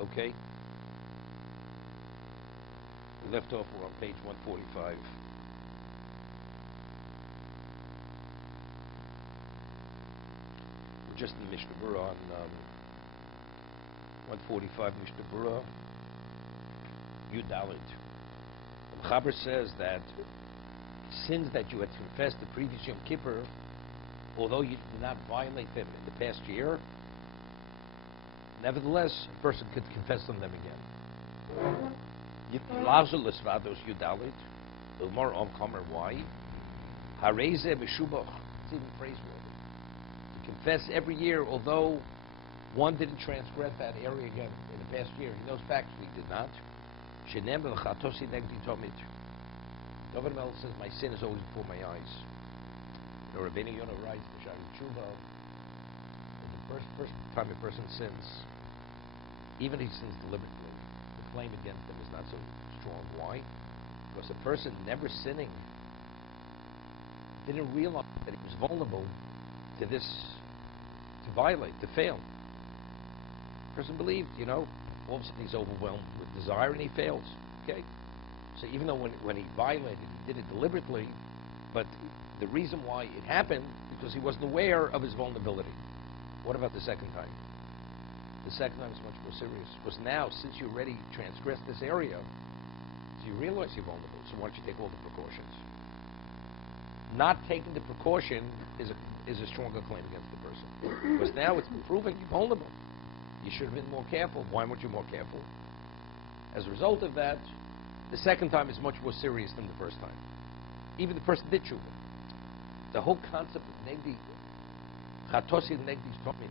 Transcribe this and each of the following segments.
Okay? We left off, we're on page 145. We're just in the Mishna Berura on 145 Mishna Berura, Yud Dalet. The Mechaber says that sins that you had confessed the previous Yom Kippur, although you did not violate them in the past year, nevertheless, a person could confess them again. Lazarus vados Yudalit, Umar Omkamer, why? Hareze Meshubach, it's even praiseworthy. To confess every year, although one didn't transgress that area again in the past year, he knows factually he did not. Shenem L'chatosi Negdi Tomit. David Mel says, my sin is always before my eyes. You know, Rabbeinu Yonah writes, B'shari Tshuva, that the first time a person sins, even if he sins deliberately, the claim against him is not so strong. Why? Because a person never sinning didn't realize that he was vulnerable to this, to violate, to fail. The person believed, all of a sudden he's overwhelmed with desire and he fails. Okay? So even though when he violated, he did it deliberately, but the reason why it happened, because he wasn't aware of his vulnerability. What about the second time? The second time is much more serious. Because now, since you already transgressed this area, so you realize you're vulnerable, so why don't you take all the precautions? Not taking the precaution is a stronger claim against the person. Because now it's been proven you're vulnerable. You should have been more careful. Why weren't you more careful? As a result of that, the second time is much more serious than the first time. Even the person did tshuva. The whole concept of negdi, chatosi negdi tomit.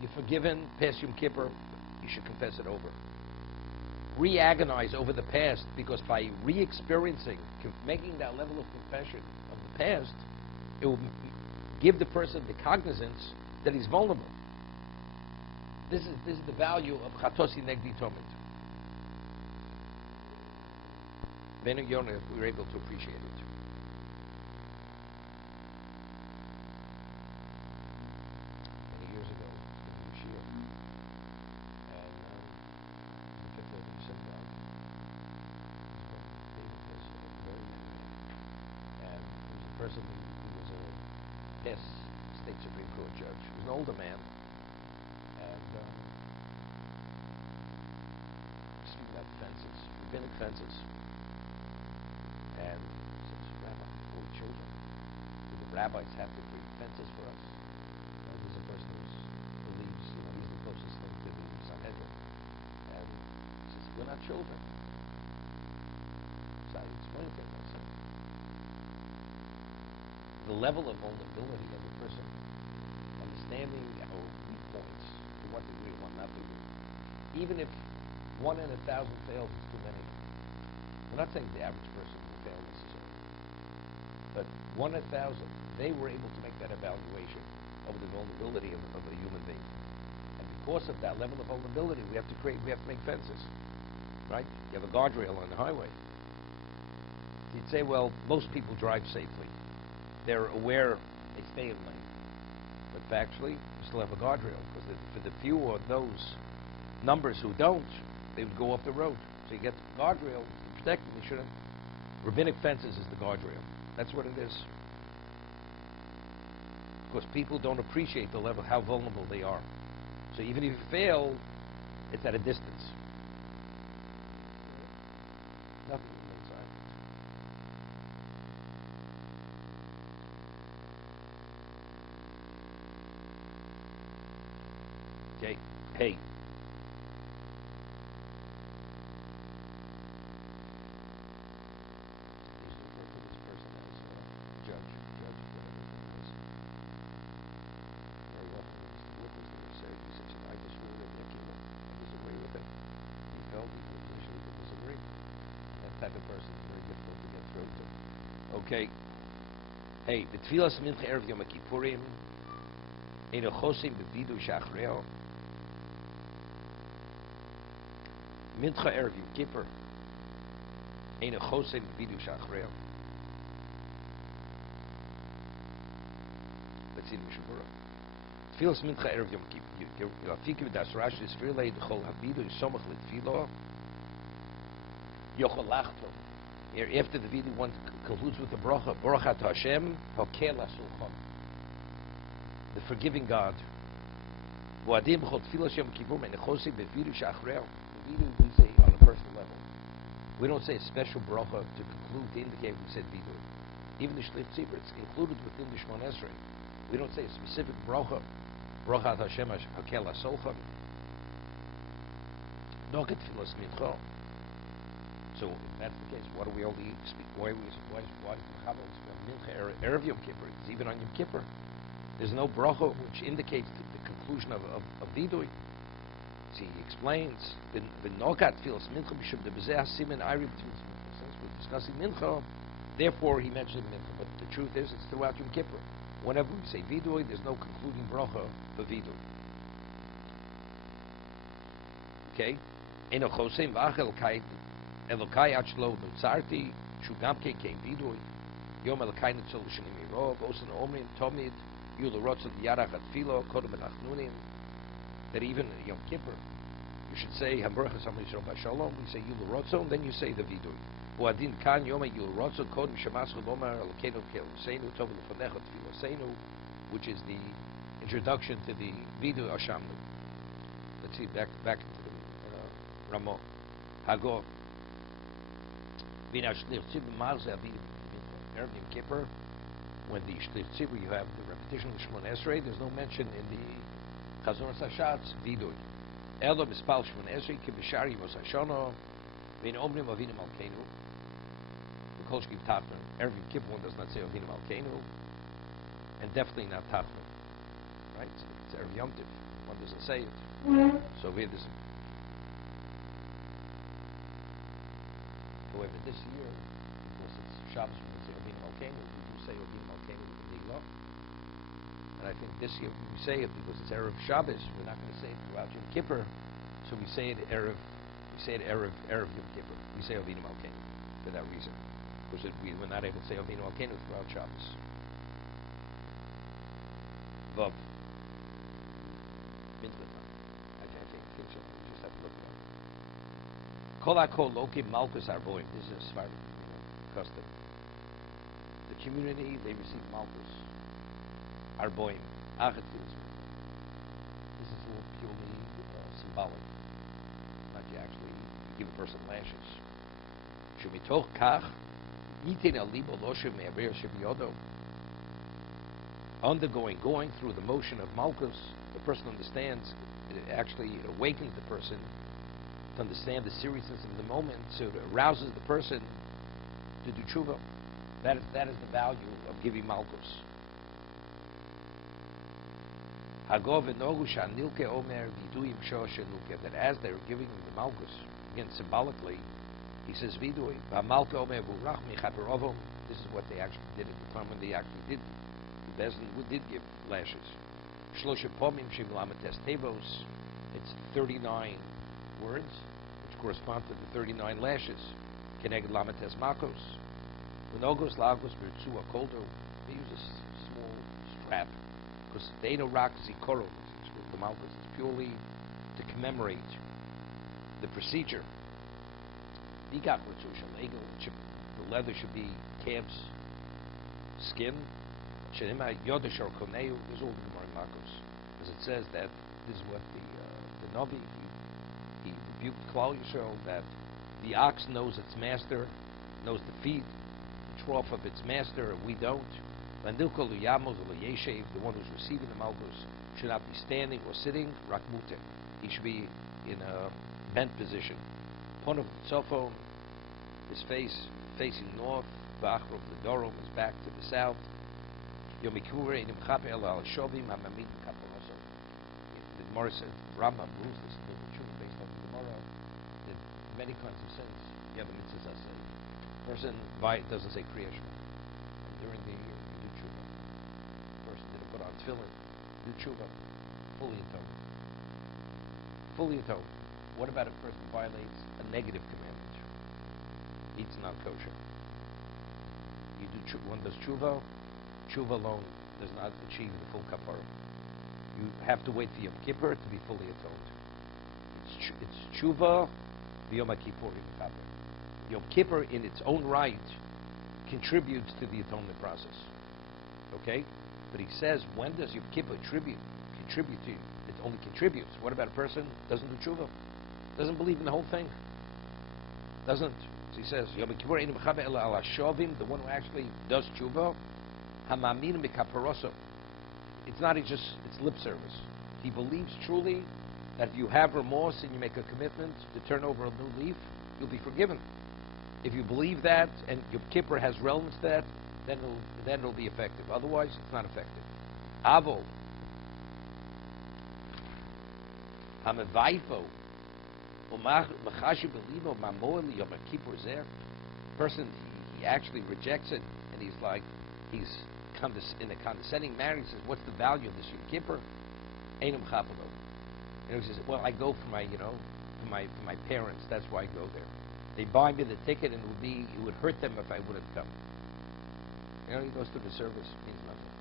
You're forgiven, past Yom Kippur, you should confess it over. Re-agonize over the past, because by re-experiencing, making that level of confession of the past, it will give the person the cognizance that he's vulnerable. This is the value of chatosi negdi tomit. Rabbeinu Yonah, we were able to appreciate it. Many years ago, in the Yeshiva, and we kept over the synagogue. Very many. And there was a person who was a past state Supreme Court judge. He was an older man, and speaking about fences, rabbinic fences. And he says, Rabbi, for the children, do the rabbis have to create fences for us? There's a person who believes, he's the closest thing to the Sanhedrin. And he says, we're not children. So I explained to him, I said, the level of vulnerability of a person, understanding our weak points, what to do, what not to do. Even if 1 in 1,000 fails, it's too many. We're not saying the average person will fail necessarily. But 1 in 1,000, they were able to make that evaluation of the vulnerability of a human being. And because of that level of vulnerability, we have to make fences. Right? You have a guardrail on the highway. You'd say, well, most people drive safely. They're aware they stay in lane. But factually, you still have a guardrail, because for the few or those numbers who don't, they would go off the road. So you get the guardrail to protect them. You shouldn't. Rabbinic fences is the guardrail. That's what it is. Because people don't appreciate the level, how vulnerable they are. So even if you fail, it's at a distance. Nothing inside. Okay. Hey. Okay. Hey, the tefillas mincha erev Yom Kippurim, eino chosim bevidu shachreo. Mincha erev Yom Kippur, eino chosim bevidu shachreo. Let's see the Mishna Berura. Tefillas mincha erev Yom Afikim das Rashi is relay the Chol Havidu Yisomach Litfilo Yochol Lachto. Here, after the video, one concludes with the bracha, Baruch Hashem, Hokel Asulchon, the forgiving God. V'adim b'chol tefillah Shem Kippur me'nechosi b'vidu shachreo. The vidu we say on a personal level. We don't say a special bracha to conclude to indicate we said vidu. Even the Shliach Tzibur, it's included within the Shmon Esrei. We don't say a specific bracha, Baruch Hashem Hokel Asulchon, Noket tefillas mincha. So if that's the case, why do we only speak? Why does Muhammad Mincha Erev Yom Kippur? It's even on Yom Kippur. There's no bracha which indicates the conclusion of vidui. So he explains the nogat feels mincha b'shem the bezeh simen ayrim. Since we're discussing mincha, therefore he mentioned mincha. But the truth is, it's throughout Yom Kippur. Whenever we say vidui, there's no concluding bracha for vidui. Okay. Eno chosein v'achel kai. Elokai achlo nutzarti shugamke kein vidui yom elokai nutzol l'shanim yirov osan omrim tomid yul rotzot yarach atfilo kodem enachnunim. That even Yom Kippur you should say Hamburach Hashem Yisrael Bashalom. We say yul rotzon, then you say the vidui. Uadin kan yom yul rotzon kodem shemas chulomar elokeinu keluseinu tov lefanecha tfiloseinu, which is the introduction to the vidui ashamnu. Let's see back to the Ramah Hagor. Erev Yom Kippur, when the Shliach Tzibur, you have the repetition of the Shmon Esrei, there's no mention in the Chazon Sashatz vidui. Elo mispal Shmon Esrei kibishari yimos hashono vein omrim avinu malkeinu. The Kol Shkiv Tachton. Erev Yom Kippur one does not say avinu malkeinu, and definitely not Tachton. Right? It's Erev Yom Tiv. One doesn't say it. So here there's. However, this year, because it's Shabbos, we can say Ovinu Malkeinu. We do say Ovinu Malkeinu with the Neilah. And I think this year we say it because it's Erev Shabbos. We're not going to say it throughout Yom Kippur, so we say it Erev Yom Kippur. We say Ovinu Malkeinu for that reason, because we're not able to say Ovinu Malkeinu throughout Shabbos. Vav. I think we just have to look at it. Kolakol Loki Malkus Arboim. This is a Sephardic custom. The community, they receive Malkus Arboim. This is a little purely symbolic. Not you actually give a person lashes. Shumitoch Kach Yitin Alibo Loshem Me'aver Shemiyodo. Going through the motion of Malkus, the person understands, it actually awakens the person to understand the seriousness of the moment, so it arouses the person to do tshuva. That is the value of giving malchus. That as they're giving them the malchus, again symbolically, he says vidui. This is what they actually did at the time when they actually did. The Bezdin did give lashes. It's 39 words, which correspond to the 39 lashes. Keneged lamates makos. Unogos lagos birtzu akoldo. They use a small strap because they don't rock zikoro. The malchus is purely to commemorate the procedure. The leather should be calf's skin. There's all the Gemara in Makos, as it says that this is what the Navi he rebuked Klal Yisrael that the ox knows its master, knows the feet, the trough of its master, and we don't. The one who's receiving the malchus should not be standing or sitting. Rakmute, he should be in a bent position. Pon of Tzofon, his face facing north. V'achrov the Dorom, his back to the south. The Gemara said, Rambam rules this based on the Gemara, that many kinds of sins, you have a mitzvah say. Person doesn't say Kriya Shema. And during the year, you do tshuva. Person didn't put on tefillin, do tshuva, fully atoned. Fully atoned. What about a person who violates a negative commandment? Eats not kosher. You do one does tshuva. Tshuva alone does not achieve the full kapara. You have to wait for Yom Kippur to be fully atoned. It's tshuva v'yom kippur. Yom Kippur, in its own right, contributes to the atonement process. Okay? But he says, when does Yom Kippur contribute to you? It only contributes. What about a person who doesn't do tshuva? Doesn't believe in the whole thing? Doesn't. So he says, Yom Kippur ein mechaber ela al hashovim, the one who actually does tshuva, hamaminim b'kaparoso. It's not it's lip service. He believes truly that if you have remorse and you make a commitment to turn over a new leaf, you'll be forgiven. If you believe that and Yom Kippur has relevance to that, then it'll be effective. Otherwise, it's not effective. Avo, Hamavaifo, Machashi Belino, Mamoel Yom Kippur Zer. Person, he actually rejects it, and he's in a condescending manner. He says, "What's the value of this Yom Kippur?" Einam Chapelo. And he says, "Well, I go for my parents. That's why I go there. They buy me the ticket, and it would hurt them if I wouldn't come." He goes to the service, means nothing.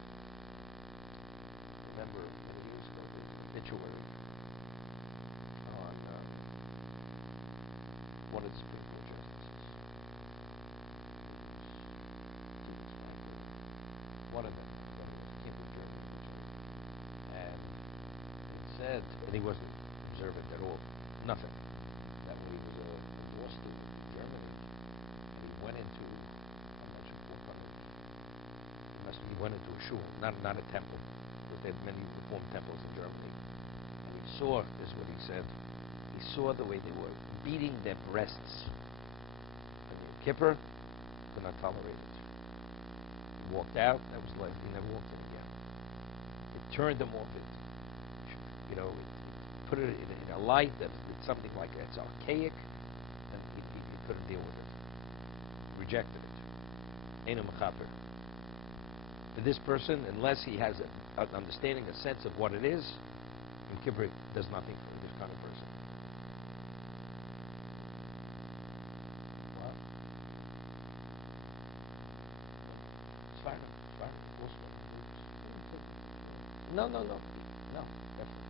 Remember many years ago, the obituary on one of the Supreme Court justices. One of them came from Germany, and it said, and he wasn't observant at all, nothing. That when he was a law student in Germany, and he went into, how much, 400? He went into a shul, not a temple, because they had many reformed temples in Germany. And he saw, is what he said, he saw the way they were beating their breasts. And Yom Kippur could not tolerate it. He walked out, that was like, he never walked in again. It turned him off it. It put it in a light that it's something like it's archaic, and he couldn't deal with it. He rejected it. Ein mechaper. For this person, unless he has an understanding, a sense of what it is, Yom Kippur does nothing for this kind of person. What? It's fine. It's fine. No. Definitely.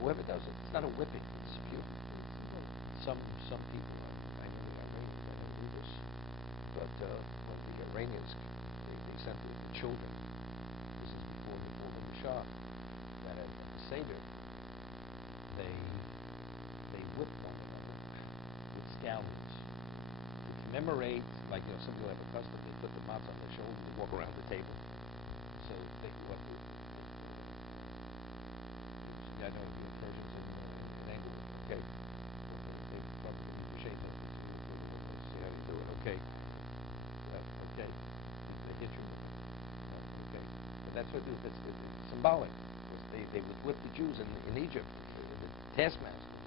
Whoever does it, it's not a whipping. It's pure. Some people, I know the Iranians, I don't do this, but when the Iranians they sent the children, this is before the fall of the Shah, that at the Seder, they whipped one another with scalpels to commemorate, like some people have a custom, they put the mats on their shoulder and walk around the table. So think what I know the Persians in England, okay? They probably need to shake them to see how you do it, okay? Okay. They hit you. Okay. And that's what it is. It's symbolic. They would whip the Jews in Egypt, the taskmasters.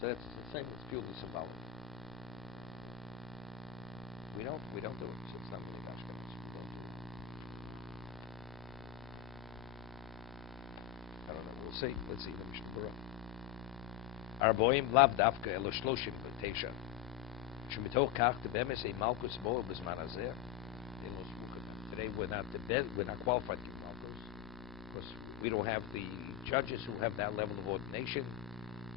So that's the same. It's purely symbolic. We don't do it. So it's not really Ashkenaz. We don't do it. I don't know. We'll see. Let's see the Mishna Berura. Arboim lav dafka elo shloshim b'teisha. Shemitoch kach tebemes a malchus bo b'zman hazeh. Today we're not qualified to give malchus because we don't have the judges who have that level of ordination.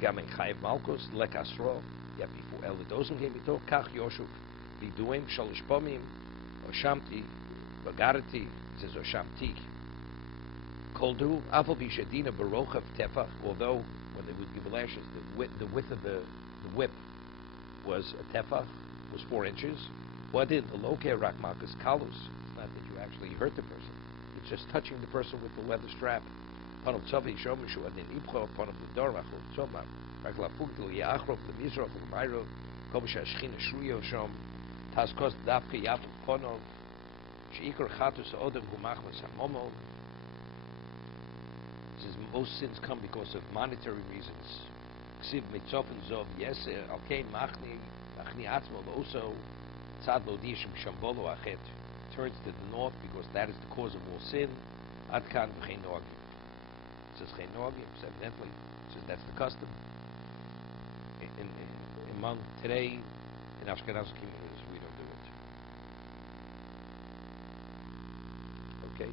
Gamen chayiv malchus lekasro. Yet before Elidosim came mitoch kach yoshuv liduim shalosh pomim oshamti bagarati says oshamti. Koldu afal bishadina barochav tefach. Although when they would give lashes, the width of the whip was a tefach, was 4 inches. What did the loke rakmakas kalus? It's not that you actually hurt the person. It's just touching the person with the leather strap. Panav tzavi shomishu adin ibcho panav l'dorach l'tzomar rakla pugdil yachrof l'mizrach l'mayro kobish hashchina shruyo shom taskos dafke yafuk ponov sheikor chatus odem humachmas hamomo. Says most sins come because of monetary reasons. Ksiv mitzofen zov yeser alkein machni atzmo also tzad lo dishim shambolo achet turns to the north because that is the cause of all sin. Adkan v'chein noagim. It says chein noagim. So evidently, it says that's the custom. Among today, in Ashkenazi communities, we don't do it. Okay.